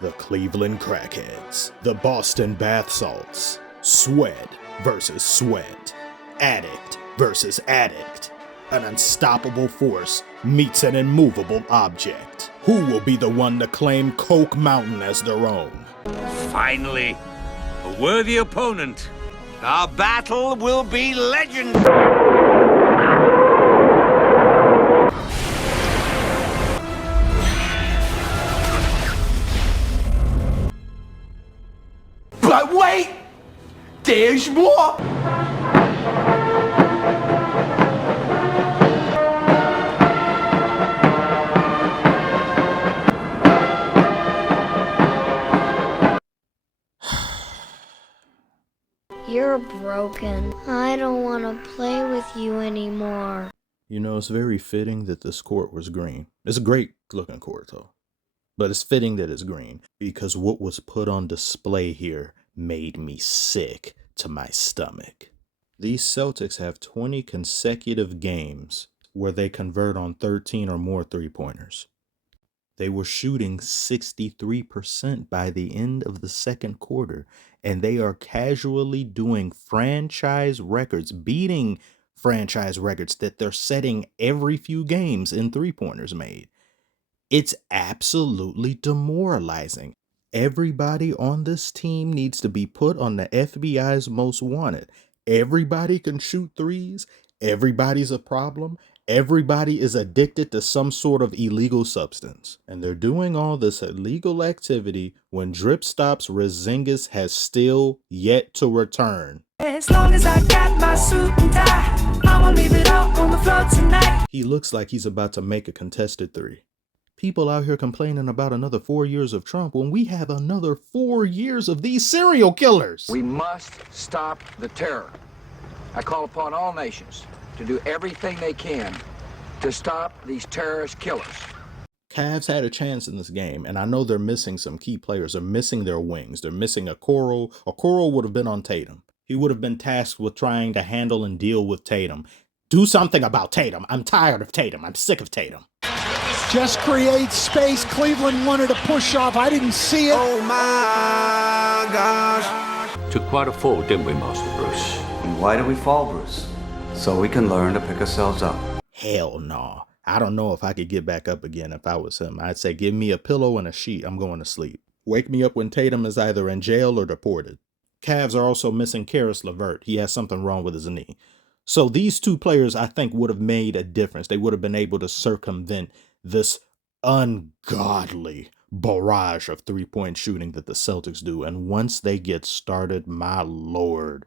The Cleveland Crackheads, the Boston Bath Salts, Sweat versus Sweat, Addict versus Addict. An unstoppable force meets an immovable object. Who will be the one to claim Coke Mountain as their own? Finally, a worthy opponent. Our battle will be legendary. But wait! There's more! You're broken. I don't want to play with you anymore. You know, it's very fitting that this court was green. It's a great looking court, though. But it's fitting that it's green, because what was put on display here made me sick to my stomach. These Celtics have 20 consecutive games where they convert on 13 or more three-pointers. They were shooting 63% by the end of the second quarter, and they are casually doing franchise records, beating franchise records that they're setting every few games in three-pointers made. It's absolutely demoralizing. Everybody on this team needs to be put on the FBI's most wanted. Everybody can shoot threes. Everybody's a problem. Everybody is addicted to some sort of illegal substance. And they're doing all this illegal activity when Drip Stop's Rezingis has still yet to return. As long as I got my suit and tie, I'ma leave it all on the floor tonight. He looks like he's about to make a contested three. People out here complaining about another 4 years of Trump when we have another 4 years of these serial killers. We must stop the terror. I call upon all nations to do everything they can to stop these terrorist killers. Cavs had a chance in this game, and I know they're missing some key players. They're missing their wings. They're missing a Okoro. Okoro would have been on Tatum. He would have been tasked with trying to handle and deal with Tatum. Do something about Tatum. I'm tired of Tatum. I'm sick of Tatum. Just create space. Cleveland wanted to push off. I didn't see it. Oh my gosh. Took quite a fall, didn't we, Master Bruce? And why do we fall, Bruce? So we can learn to pick ourselves up. Hell no. I don't know if I could get back up again if I was him. I'd say, give me a pillow and a sheet. I'm going to sleep. Wake me up when Tatum is either in jail or deported. Cavs are also missing Karis LeVert. He has something wrong with his knee. So these two players, I think, would have made a difference. They would have been able to circumvent this ungodly barrage of three-point shooting that the Celtics do. And once they get started, my lord,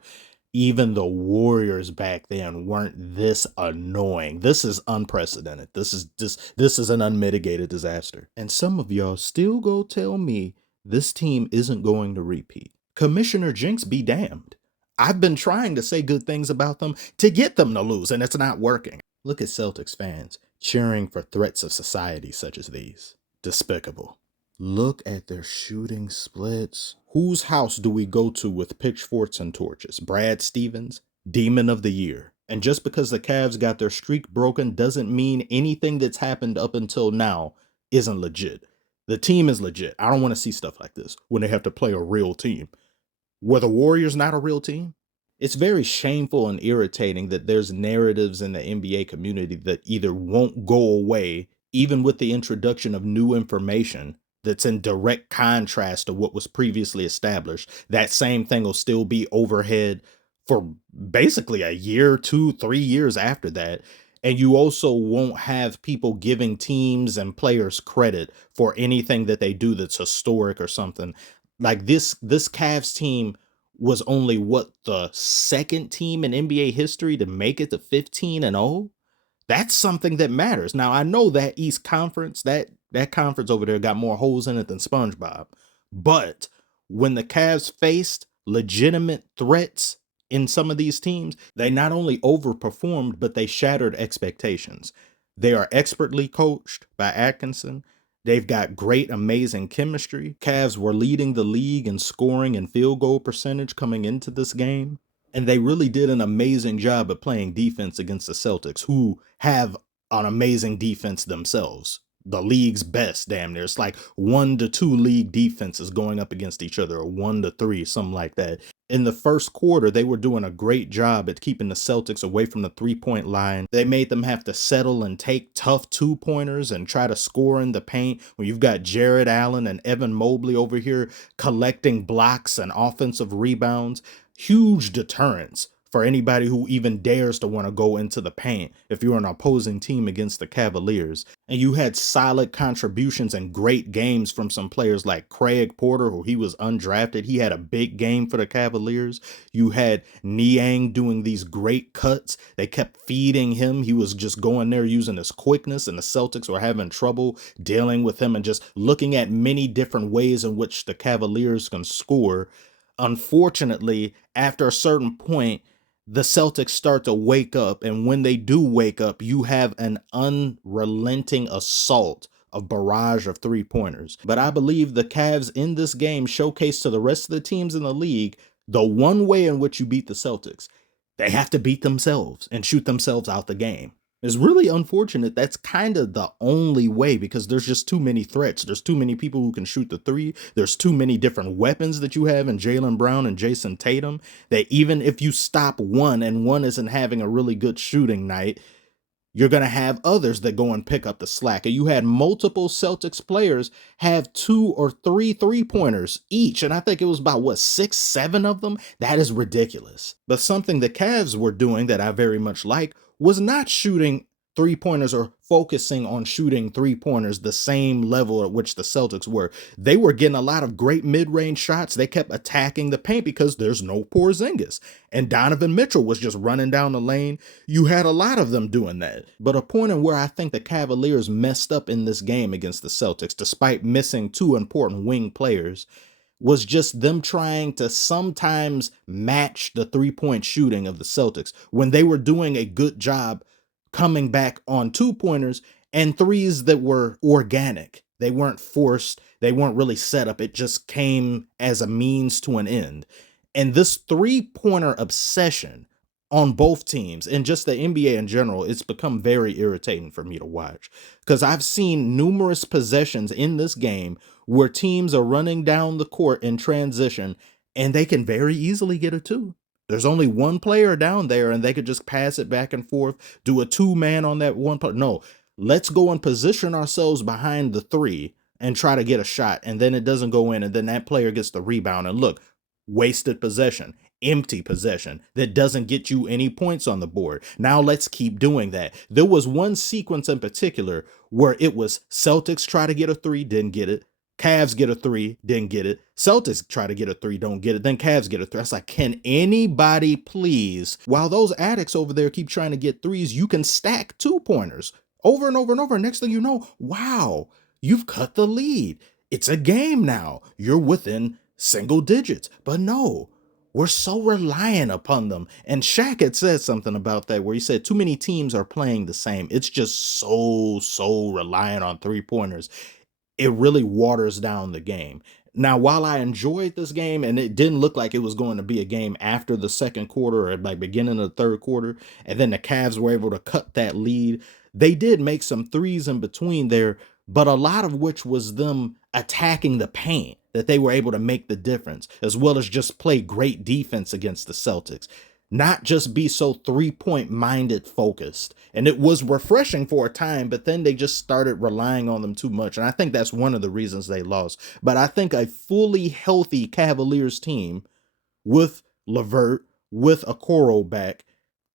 even the Warriors back then weren't this annoying. This is unprecedented. This is an unmitigated disaster. And some of y'all still go tell me this team isn't going to repeat. Commissioner Jinx be damned. I've been trying to say good things about them to get them to lose, and it's not working. Look at Celtics fans cheering for threats of society such as these. Despicable. Look at their shooting splits. Whose house do we go to with pitchforks and torches? Brad Stevens, Demon of the Year. And just because the Cavs got their streak broken doesn't mean anything that's happened up until now isn't legit. The team is legit. I don't want to see stuff like this when they have to play a real team. Were the Warriors not a real team? It's very shameful and irritating that there's narratives in the NBA community that either won't go away, even with the introduction of new information that's in direct contrast to what was previously established. That same thing will still be overhead for basically a year, 2, 3 years after that. And you also won't have people giving teams and players credit for anything that they do that's historic or something. Like this Cavs team was only the second team in NBA history to make it to 15-0. That's something that matters. Now, I know that East Conference, that conference over there got more holes in it than SpongeBob. But when the Cavs faced legitimate threats in some of these teams, they not only overperformed, but they shattered expectations. They are expertly coached by Atkinson. They've got great, amazing chemistry. Cavs were leading the league in scoring and field goal percentage coming into this game. And they really did an amazing job of playing defense against the Celtics, who have an amazing defense themselves. the league's best, damn near. It's like 1 to 2 league defenses going up against each other, or 1 to 3, something like that. In the first quarter, they were doing a great job at keeping the Celtics away from the 3-point line. They made them have to settle and take tough 2-pointers and try to score in the paint when you've got Jared Allen and Evan Mobley over here collecting blocks and offensive rebounds. Huge deterrence for anybody who even dares to want to go into the paint if you're an opposing team against the Cavaliers. And you had solid contributions and great games from some players like Craig Porter, who he was undrafted. He had a big game for the Cavaliers. You had Niang doing these great cuts. They kept feeding him. He was just going there using his quickness, and the Celtics were having trouble dealing with him and just looking at many different ways in which the Cavaliers can score. Unfortunately, after a certain point, the Celtics start to wake up, and when they do wake up, you have an unrelenting assault of barrage of 3-pointers. But I believe the Cavs in this game showcased to the rest of the teams in the league the one way in which you beat the Celtics. They have to beat themselves and shoot themselves out the game. It's really unfortunate. That's kind of the only way, because there's just too many threats. There's too many people who can shoot the three. There's too many different weapons that you have in Jaylen Brown and Jason Tatum, that even if you stop one and one isn't having a really good shooting night, you're going to have others that go and pick up the slack. And you had multiple Celtics players have 2 or 3 3-pointers each. And I think it was about, 6, 7 of them? That is ridiculous. But something the Cavs were doing that I very much like was not shooting 3-pointers or focusing on shooting 3-pointers the same level at which the Celtics were. They were getting a lot of great mid-range shots. They kept attacking the paint because there's no Porzingis. And Donovan Mitchell was just running down the lane. You had a lot of them doing that. But a point in where I think the Cavaliers messed up in this game against the Celtics, despite missing 2 important wing players, was just them trying to sometimes match the 3-point shooting of the Celtics when they were doing a good job coming back on 2-pointers and threes that were organic. They weren't forced. They weren't really set up. It just came as a means to an end. And this 3-pointer obsession on both teams and just the NBA in general, it's become very irritating for me to watch, because I've seen numerous possessions in this game where teams are running down the court in transition and they can very easily get a 2. There's only one player down there and they could just pass it back and forth, do a 2-man on that one player. No, let's go and position ourselves behind the 3 and try to get a shot. And then it doesn't go in, and then that player gets the rebound. And look, wasted possession, empty possession that doesn't get you any points on the board. Now let's keep doing that. There was one sequence in particular where it was Celtics try to get a 3, didn't get it. Cavs get a 3, didn't get it. Celtics try to get a 3, don't get it. Then Cavs get a 3. I was like, can anybody please, while those addicts over there keep trying to get 3s, you can stack 2-pointers over and over and over. Next thing you know, wow, you've cut the lead. It's a game now. You're within single digits. But no, we're so reliant upon them. And Shaq had said something about that, where he said too many teams are playing the same. It's just so reliant on 3-pointers. It really waters down the game. Now, while I enjoyed this game, and it didn't look like it was going to be a game after the second quarter or like beginning of the third quarter, and then the Cavs were able to cut that lead, they did make some threes in between there, but a lot of which was them attacking the paint, that they were able to make the difference, as well as just play great defense against the Celtics. Not just be so 3-point minded focused. And it was refreshing for a time, but then they just started relying on them too much. And I think that's one of the reasons they lost. But I think a fully healthy Cavaliers team with LeVert, with Okoro back,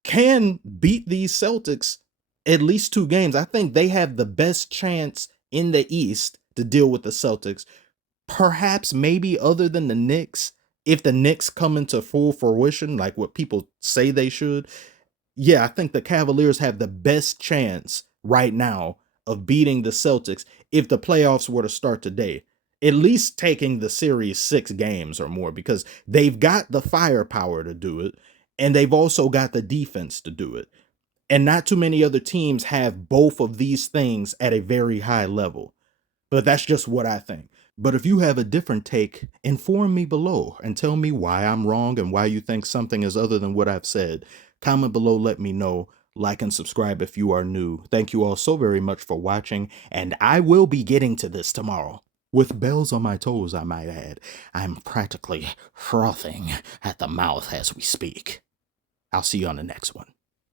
can beat these Celtics at least 2 games. I think they have the best chance in the East to deal with the Celtics. Perhaps maybe other than the Knicks. If the Knicks come into full fruition, like what people say they should, yeah, I think the Cavaliers have the best chance right now of beating the Celtics if the playoffs were to start today. At least taking the series 6 games or more, because they've got the firepower to do it, and they've also got the defense to do it. And not too many other teams have both of these things at a very high level. But that's just what I think. But if you have a different take, inform me below and tell me why I'm wrong and why you think something is other than what I've said. Comment below, let me know. Like and subscribe if you are new. Thank you all so very much for watching, and I will be getting to this tomorrow. With bells on my toes, I might add. I'm practically frothing at the mouth as we speak. I'll see you on the next one.